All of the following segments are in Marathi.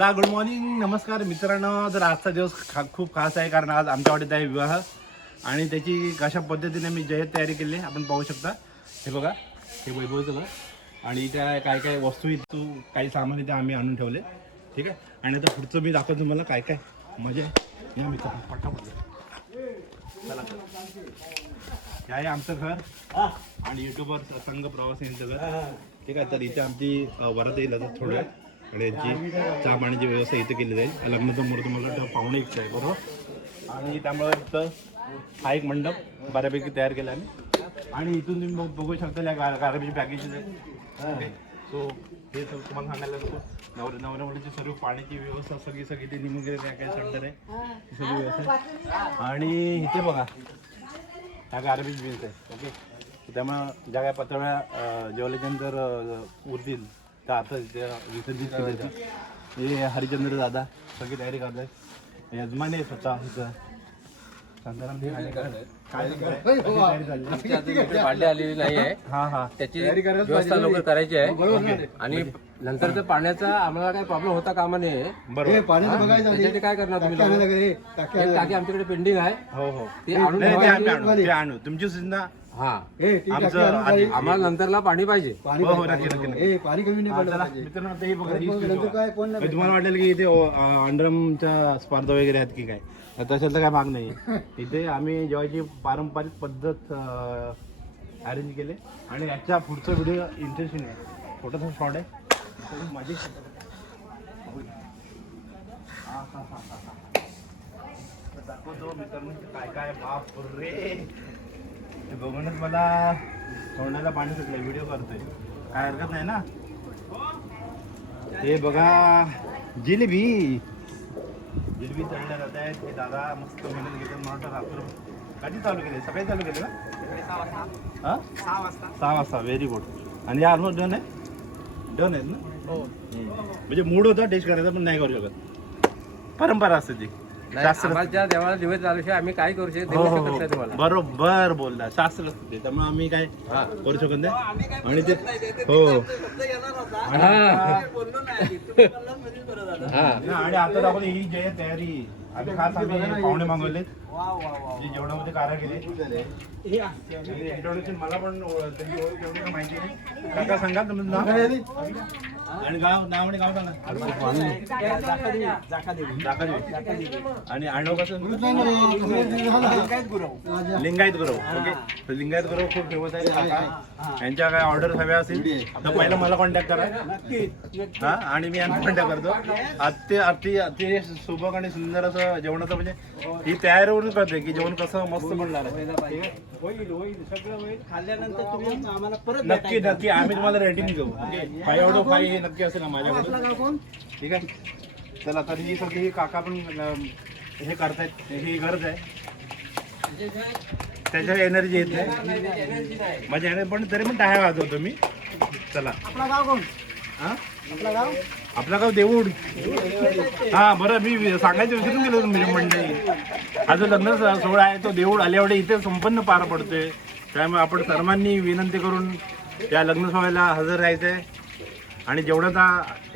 तर गुड मॉर्निंग नमस्कार मित्रांनो. तर आजचा दिवस खा खूप खास आहे कारण आज आमच्या वाडीत आहे विवाह. आणि त्याची कशा पद्धतीने मी जय्यत तयारी केली आहे आपण पाहू शकता. हे बघा हे वैभवचं बघा. आणि त्या काय काय वस्तू इथू काही सामान इथे आम्ही आणून ठेवले. ठीक आहे? आणि आता पुढचं मी दाखवतो तुम्हाला काय काय मजा आहे. या मित्र चला. हे आहे आमचं घर. आणि युट्यूबर संघ प्रवासी यांचं घर. ठीक आहे? तर इथे आमची वरात येईल वेळात. आणि यांची चहा पाण्याची व्यवस्था इथे केली जाईल लग्नाचा मुहूर्त मला तर पाहुणे इच्छा आहे बरोबर? आणि त्यामुळे इथं हा एक मंडप बऱ्यापैकी तयार केला आहे. आणि इथून तुम्ही बघू शकता या गा- गार्बेज पॅकेजेस आहे सो हे सगळं तुम्हाला सांगायला नको नवऱ्या नवऱ्या मुलीची सर्व पाण्याची व्यवस्था सगळी सगळी ते निघून गेले काय काय सेंटर आहे सगळी व्यवस्था आहे. आणि इथे बघा ह्या गार्बेज बिन्स आहे. ओके त्यामुळं ज्या काय पातळ्या जेवल्याच्यानंतर उरतील आता त्या विसर्जित. हे हरिचंद्र दादा सगळी तयारी करतायत. यजमान आहे स्वतः इथं. शांताराम हे आलेली नाही आहे. हा हा. त्याची व्यवस्था लवकर करायची आहे. आणि नंतर तर पाण्याचा आम्हाला काही प्रॉब्लेम होता कामा नये. बरोबर. काय करणार तुम्ही टाकी आमच्याकडे पेंडिंग आहे. हो हो. ते आणून तुमची सूचना हा. ए, ती टाकी आमचं आणून आधी- झाली. आम्हाला नंतरला पाणी पाहिजे. पाणी हो, हो, पाहिजे, नक्की, पाणी नक्की, पाहिजे. ए, पाणी कमी नाही पडलं चला, पाहिजे. मित्रांनो आता हे बघा ही मग स्पीच नंतर बघा. काय कोण नाही म्हणजे तुम्हाला वाटेल की इथे अंडरमच्या स्पर्धा वगैरे आहेत की काय? तर काय भाग नाही. इथे आम्ही जेवायची पारंपरिक पद्धत अरेंज केले. आणि याच्या पुढचा व्हिडिओ इंटरेस्टिंग आहे. छोटासा शॉर्ट आहे. माझी दाखवतो मित्रांनो काय काय बाप रे हे बघूनच मला तोंडाला पाणी सुटलं व्हिडिओ करतोय. काय हरकत नाही ना? हे बघा जिलेबी. जिलेबी तळल्या जात आहेत. हे दादा मस्त मेहनत घेतात. मला वाटतं रात्र कधी चालू केले सकाळी चालू केले हा? सहा वाजता. व्हेरी गुड आणि या ऑलमोस्ट डन आहे? डन आहेत ना? म्हणजे मूड होता टेस्ट करायचा पण नाही करू शकत. परंपरा असते ती. शास्त्र आम्हाला देवाला दिवस झाल्याशिवाय आम्ही काय करू शकतो हो देऊ हो शकत हो. नाही तुम्हाला. बरोबर बोलला. शास्त्र असतं ते त्यामुळे आम्ही काय करू शकत नाही? आणि ते हो. आणि हा. हा. हा, आणि आता दाखवतो ही जय तयारी. आम्ही खास आम्ही पाहुणे मागवले जे जेवणामध्ये कारागिरी इंट्रोडक्शन मला पण ओळ- त्यांची ओळख एवढी काही माहिती नाही. काका सांगा नाव आणि गाव नाव आणि गाव. आणि लिंगायत गुरव. ओके. लिंगायत गुरव खूप फेमस आहे. यांच्या काय ऑर्डर हव्या असतील तर पहिलं मला कॉन्टॅक्ट करा. हा आणि मी यांना कॉन्टॅक्ट करतो. अति अति अति सुबक आणि सुंदर असं जेवणाचं म्हणजे ही तयारीवरून कळते की जेवण कसं मस्त बनणार आहे. होईल होईल सगळं होईल. खाल्ल्यानंतर तुम्ही आम्हाला परत नक्की नक्की. आम्ही तुम्हाला रेटिंग देऊ. फाय आउट ऑफ फाय हे नक्की असेल ना माझ्याकडून. ठीक आहे. चला तर ही सगळी काका पण हे करतायत. ही गरज आहे. त्याच्या एनर्जी येत नाही. माझी एनर्जी पण तरी पण टाळ्या वाजवतो मी. चला. आपला गाव कोण? हा आपला गाव? आपला गाव देऊड हा बरं मी सांगायचं विसरून गेलो म्हणजे मंडळी. हा जो लग्न सोहळा आहे तो देऊळ आल्यावर इथे संपन्न पार पडतोय. त्यामुळे आपण सर्वांनी विनंती करून या लग्न सोहळ्याला हजर राहायचं आहे आणि जेवणाचा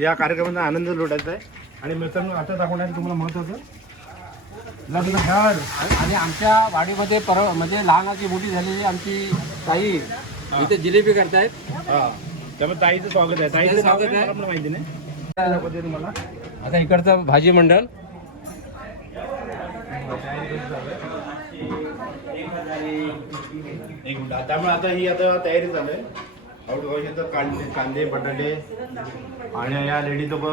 या कार्यक्रमाचा आनंद लुटायचा आहे आणि मित्रांनो आता दाखवण्याचं तुम्हाला महत्वाचं लग्न घर आणि आमच्या वाडीमध्ये पर म्हणजे लहानाची मोठी झालेली आमची ताई इथे जिलेबी करतायत. हा. त्यामुळे ताईचं स्वागत आहे. ताईचं स्वागत आहे. माहिती नाही. तुम्हाला आता इकडचं भाजी मंडळ. एक मिनिट. त्यामुळे आता ही आता तयारी चालू आहे. आउट तर कांदे कांदे बटाटे. आणि या लेडी लोक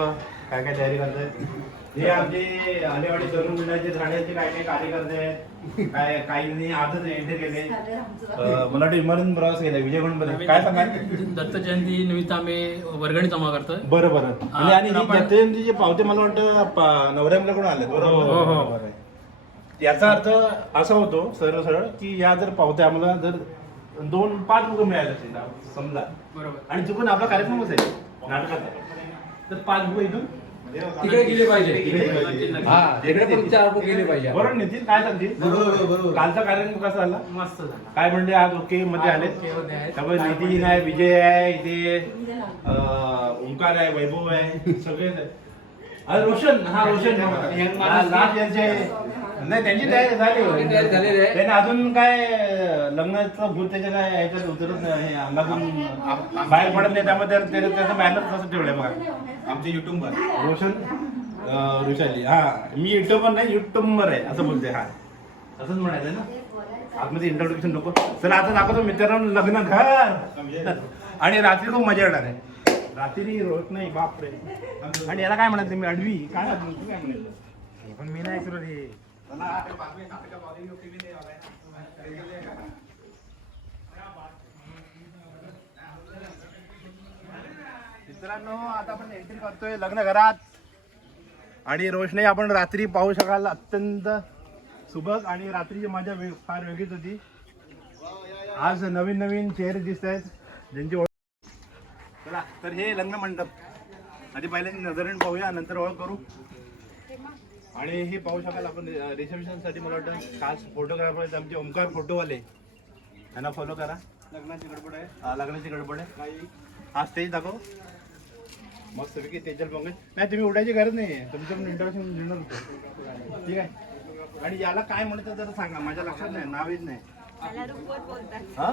काय काय तयारी करतात हे आमचे आलेवाडी तरुण मंडळाचे ठाण्याचे काय काय कार्यकर्ते आहेत? काय काहींनी आजच एंट्री केले मला वाटतं इमारत प्रवास केला विजय गणपती काय सांगाल? दत्त जयंती निमित्त आम्ही वर्गणी जमा करतोय. बरं बरं. आणि आणि ही जत्रेचे पावते मला वाटतं पा- नवऱ्यामला आले हो, हो. बरोबर आहे. याचा अर्थ असा होतो सरळ सरळ की या जर पावत्या आम्हाला जर दोन पाच लोक मिळाले असतील समजा. बरोबर. आणि चुकून आपला कार्यक्रमच आहे नाटकाचा. तर पाच लोक इथून तिकडे गेले पाहिजे. हा तिकडे पण चार लोक गेले पाहिजे बरोबर नितीन काय सांगतील? कालचा कार्यक्रम कसा झाला? मस्त झालं. काय म्हणले? आज ओके मध्ये आले. त्यामुळे नितीन आहे विजय आहे इथे अं, ओंकार आहे वैभव आहे सगळेच आहे अरे रोशन हा रोशन. लास्ट नाही त्यांची तयारी झाली. झालेली आहे. त्याने अजून काय लग्नाचं भूत त्याच्या काय ह्याच्यात उतरत नाही हे अंगातून बाहेर पडत नाही त्यामुळे त्याला- त्याचं बॅनर तसं ठेवलंय बघा. आमचे युट्यूबर रोशन? ऋषाली. हा मी युट्यूबर नाही युट्यूबर आहे असं बोलते हा. असंच म्हणायचं ना? आतमध्ये इंट्रोडक्शन नको. चला आता दाखवतो मित्रांनो लग्न घर. आणि रात्री खूप मजा येणार आहे. रात्री रोज नाही बापरे. आणि याला काय म्हणाल तुम्ही अडवी काय तू काय म्हणाल? पण मी नाही सुरू मित्रांनो आता आपण एंट्री करतोय लग्न घरात. आणि रोषणाई आपण रात्री पाहू शकाल अत्यंत सुबक आणि रात्रीची मजा फार वेगळीच होती. आज नवीन नवीन चेहरे दिसत आहेत ज्यांची तर हे लग्न मंडप. आधी पहिले नजरेने पाहूया नंतर ओळख करू. आणि हे पाहू शकाल आपण रिसेप्शनसाठी मला वाटतं खास फोटोग्राफर आमचे ओंकार फोटोवाले. त्यांना फॉलो करा. लग्नाची गडबड आहे. लग्नाची गडबड आहे. काही हा स्टेज दाखव. मस्त पैकी तेजल पंकज. नाही तुम्ही उठायची गरज नाही तुमचं इंट्रोडक्शन देणार होतो. ठीक आहे? आणि याला काय म्हणतं जरा सांगा. माझ्या लक्षात नाही नाव येत नाही. हा?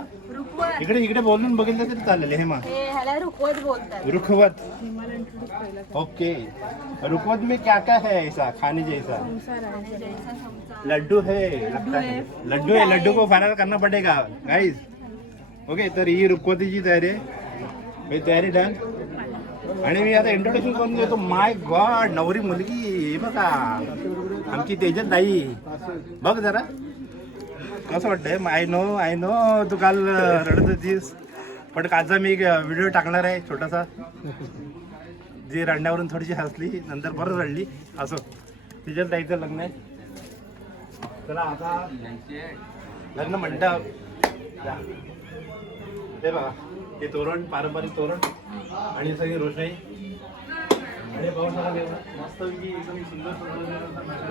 इकडे इकडे बोलून बघितलं तरी चालेल हे मा हे ह्याला रुखवत ओके. रुखवत में क्या क्या है ऐसा? खाने जैसा. लड्डू है लगता है. लड्डू है लड्डू को फायनल करना पड़ेगा गाइस ओके तर ही रुखवतीची तयारी आहे. ही तयारी डन आणि मी आता इंट्रोडक्शन करून देतो. माय गॉड नवरी मुलगी हे बघा. आमची तेजल ताई बघ जरा. कसं वाटतंय? आय नो आय नो तू काल रडत होतीस. पण कालचा मी व्हिडिओ टाकणार आहे छोटासा. जी रडण्यावरून थोडीशी हसली नंतर परत रडली. असं. तिच्या ताईचं लग्न आहे. चला आता लग्न मंडप या. हे बघा हे तोरण पारंपरिक तोरण आणि सगळी रोषणाई आणि पाहू शकाल एवढं मस्तपैकी एकदम सुंदर सजवलेलं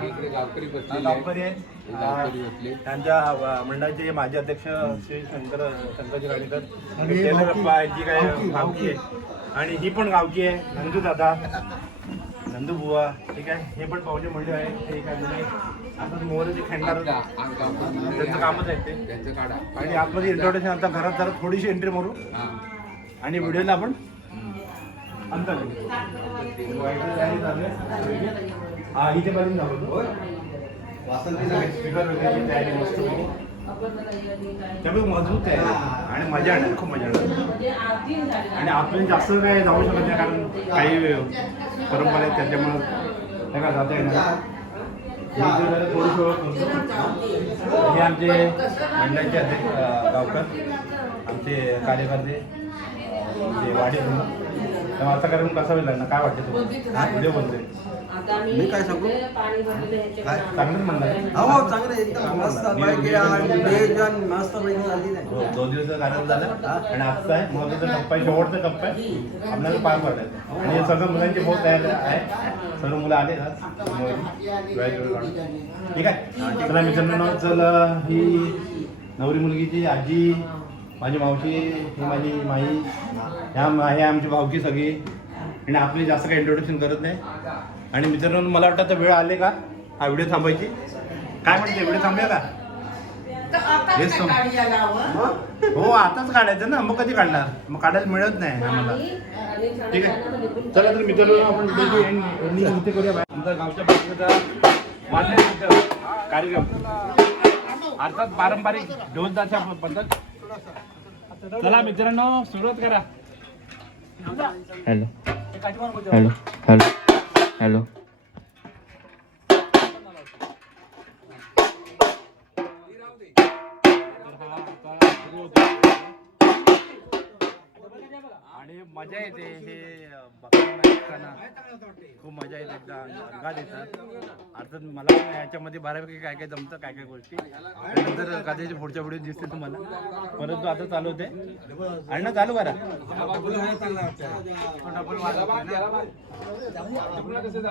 इकडे गावकरी. गावकरी बसले त्यांच्या मंडळाचे माजी अध्यक्ष श्री शंकर शंकरजी गाडीकर जी काय गावकी आहे आणि ही पण गावकी आहे नंदू दादा नंदू बुवा ठीक आहे? हे पण पाहुणे मंडळ आहे ते काय म्हणजे आता मोहराचे खेळणार त्यांचं कामच आहे ते. त्यांचं काढा. आणि आतमध्ये इंट्रोडक्शन आता घरात जरा थोडीशी एंट्री मारू. हा. आणि व्हिडिओला आपण अंतर आहे. हा इथे पर्यंत जाऊ स्पीकर वगैरे मस्त त्यामुळे मजबूत आहे आणि मजा येणार खूप मजा येणार आणि आपण जास्त काय जाऊ शकत नाही कारण काही परंपरा आहेत त्याच्यामुळं नाही का जाता येणार हे हे आमचे मंडळाचे अध्यक्ष गावकर आमचे कार्यकर्ते अं, वाडी तेव्हा असं करून कसं होईल ना काय वाटते. तुम्हाला व्हिडिओ बनतोय मी काय सांगू? चांगलंच म्हणणार हो चांगलं एकदम मस्त पैकी आणि नियोजन मस्त पैकी हो, दोन दिवस कार्यक्रम झाला. आणि आजचा आहे. महत्त्वाचा टप्पा आहे. शेवटचा टप्पा आहे. आपल्याला पार पडायचं आणि हे सगळं मुलांचे बहुत तयार आहे. सर्व मुलं आले काढून. ठीक आहे. चला मित्रांनो चल. ही नवरी मुलगीची आजी माझी मावशी ही माझी माई ह्या हे आमची भावकी सगळी. आणि आपली जास्त काही इंट्रोडक्शन करत नाही. आणि मित्रांनो मला वाटतं आता वेळ आले का? हा व्हिडिओ थांबायची. काय म्हणते व्हिडिओ थांबूया का? हेच हो आताच काढायचं ना. मग कधी काढणार? मग काढायला मिळत नाही आम्हाला. ठीक आहे. चला तर मित्रांनो आपण करूया. आमचा गावच्या नृत्य कार्यक्रम. अर्थात पारंपरिक ढोलताच्या पद्धत. चला मित्रांनो सुरुवात करा. हॅलो. हॅलो. हॅलो. हॅलो. आणि मजा येते. एकदा अर्थात मला याच्यामध्ये बऱ्यापैकी काय काय जमतं काय काय गोष्टी. नंतर कदाचित पुढच्या पुढे दिसते तुम्हाला. परंतु आता चालू होते. अण्णा चालू करा. डबल कसं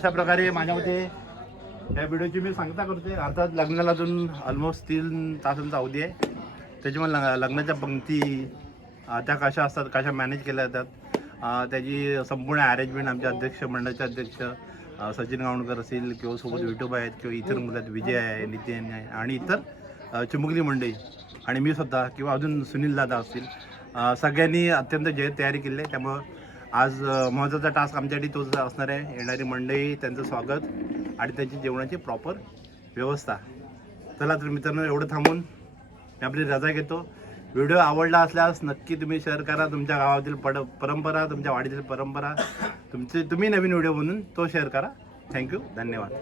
अशा प्रकारे माझ्या मते या व्हिडिओची मी सांगता करते अर्थात लग्नाला अजून ऑलमोस्ट तीन तासांचा अवधी आहे. त्याच्यामुळे लग्न लग्नाच्या पंक्ती त्या कशा असतात कशा मॅनेज केल्या जातात त्याची संपूर्ण अरेंजमेंट आमचे अध्यक्ष मंडळाचे अध्यक्ष सचिन गावणकर असतील किंवा सोबत युट्यूब आहेत किंवा इतर मुलं आहेत विजय आहे नितीन आहे आणि इतर चिमुकली मंडळी आणि मी स्वतः किंवा अजून सुनील दादा असतील. सगळ्यांनी अत्यंत जय्यत तयारी केली आहे. त्यामुळं आज महत्त्वाचा टास्क आमच्यासाठी तोच असणार आहे. येणारी मंडळी त्यांचं स्वागत आणि त्यांची जेवणाची प्रॉपर व्यवस्था. चला तर मित्रांनो एवढं थांबून मी आपली रजा घेतो. व्हिडिओ आवडला असल्यास नक्की तुम्ही शेअर करा. तुमच्या गावातील पड परंपरा तुमच्या वाडीतील परंपरा तुमचे तुम्ही नवीन व्हिडिओ बनवून तो शेअर करा. थँक्यू धन्यवाद.